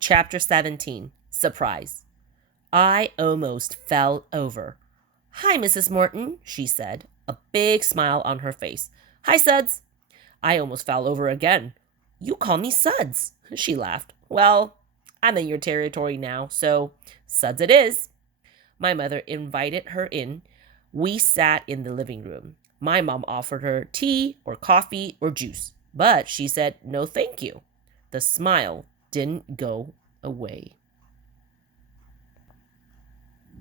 Chapter 17. Surprise. I almost fell over. "Hi, Mrs. Morton," she said, a big smile on her face. "Hi, Suds." I almost fell over again. "You call me Suds," she laughed. "Well, I'm in your territory now, so Suds it is." My mother invited her in. We sat in the living room. My mom offered her tea or coffee or juice, but she said no thank you. The smile didn't go away.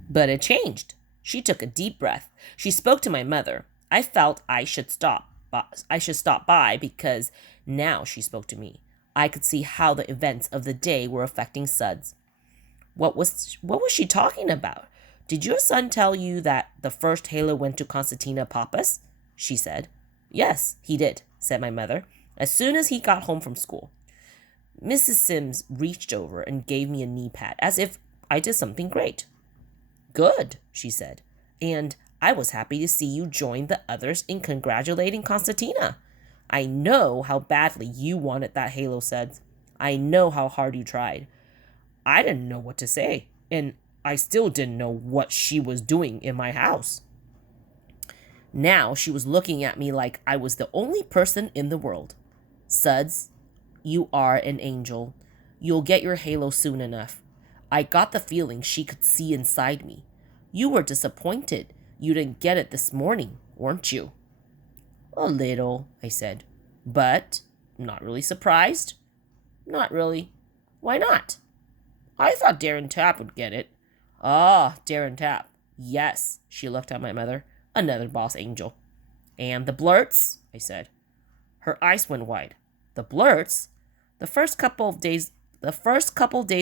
But it changed. She took a deep breath. She spoke to my mother. I felt I should stop by because now she spoke to me. I could see how the events of the day were affecting Suds. What was she talking about? "Did your son tell you that the first halo went to Constantina Pappas?" she said. "Yes, he did," said my mother, "as soon as he got home from school." Mrs. Sims reached over and gave me a knee pat as if I did something great. "Good," she said, "and I was happy to see you join the others in congratulating Constantina. I know how badly you wanted that halo, Suds. I know how hard you tried. I didn't know what to say, and I still didn't know what she was doing in my house." Now she was looking at me like I was the only person in the world. "Suds, you are an angel. You'll get your halo soon enough." I got the feeling she could see inside me. "You were disappointed you didn't get it this morning, weren't you?" "A little," I said. "But not really surprised?" "Not really." "Why not?" "I thought Darren Tapp would get it." "Ah, Darren Tapp. Yes." She looked at my mother. "Another boss angel." "And the blurts?" I said. Her eyes went wide. "The blurts?" The first couple days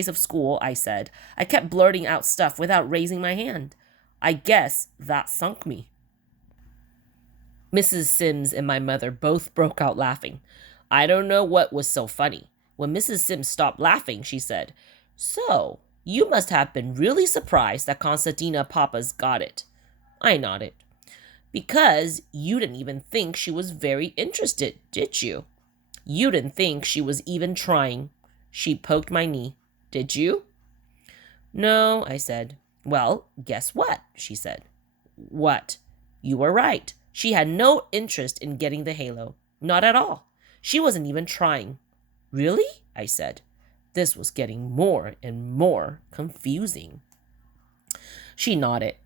of school," I said, "I kept blurting out stuff without raising my hand. I guess that sunk me." Mrs. Sims and my mother both broke out laughing. I don't know what was so funny. When Mrs. Sims stopped laughing, she said, "So, you must have been really surprised that Constantina Pappas got it." I nodded. "Because you didn't even think she was very interested, did you? You didn't think she was even trying." She poked my knee. "Did you?" "No," I said. "Well, guess what?" she said. "What?" "You were right. She had no interest in getting the halo. Not at all. She wasn't even trying." "Really?" I said. This was getting more and more confusing. She nodded.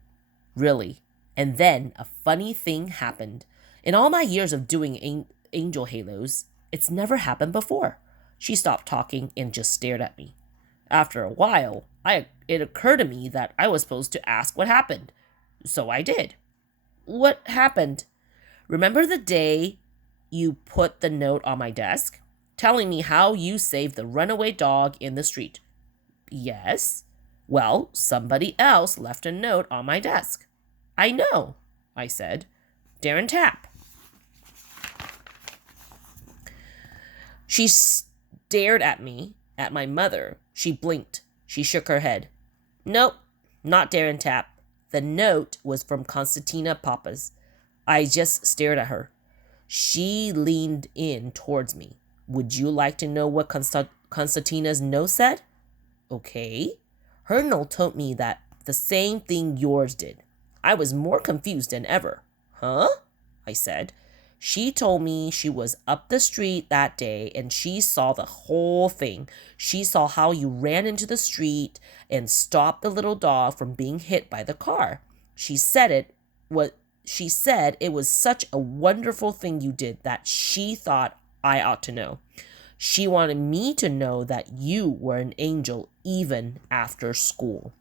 "Really." And then a funny thing happened. In all my years of doing angel halos, it's never happened before. She stopped talking and just stared at me. After a while, it occurred to me that I was supposed to ask what happened. So I did. "What happened?" "Remember the day you put the note on my desk, telling me how you saved the runaway dog in the street?" "Yes." "Well, somebody else left a note on my desk." "I know," I said. "Darren Tapp." She stared at me, at my mother. She blinked. She shook her head. "Nope, not Darren Tapp. The note was from Constantina Pappas." I just stared at her. She leaned in towards me. "Would you like to know what Constantina's note said?" "Okay." "Her note told me that the same thing yours did." I was more confused than ever. "Huh?" I said. "She told me she was up the street that day and she saw the whole thing. She saw how you ran into the street and stopped the little dog from being hit by the car. She said it was such a wonderful thing you did that she thought I ought to know. She wanted me to know that you were an angel even after school."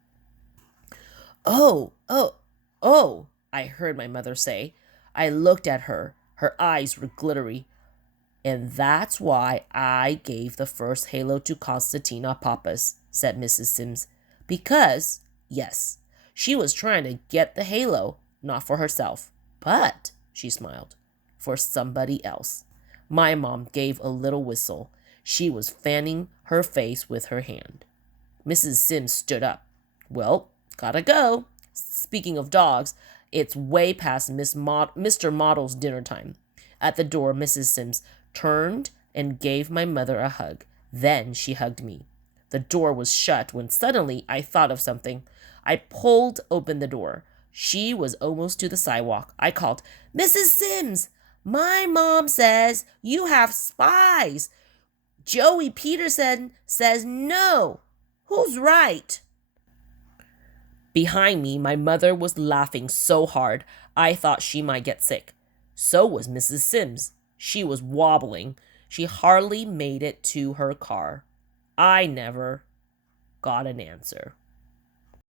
"Oh, oh, oh," I heard my mother say. I looked at her. Her eyes were glittery. "And that's why I gave the first halo to Constantina Pappas," said Mrs. Sims. "Because, yes, she was trying to get the halo, not for herself, but," she smiled, "for somebody else." My mom gave a little whistle. She was fanning her face with her hand. Mrs. Sims stood up. "Well, gotta go. Speaking of dogs, it's way past Mr. Model's dinner time." At the door, Mrs. Sims turned and gave my mother a hug. Then she hugged me. The door was shut when suddenly I thought of something. I pulled open the door. She was almost to the sidewalk. I called, "Mrs. Sims, my mom says you have spies. Joey Peterson says no. Who's right?" Behind me, my mother was laughing so hard I thought she might get sick. So was Mrs. Sims. She was wobbling. She hardly made it to her car. I never got an answer.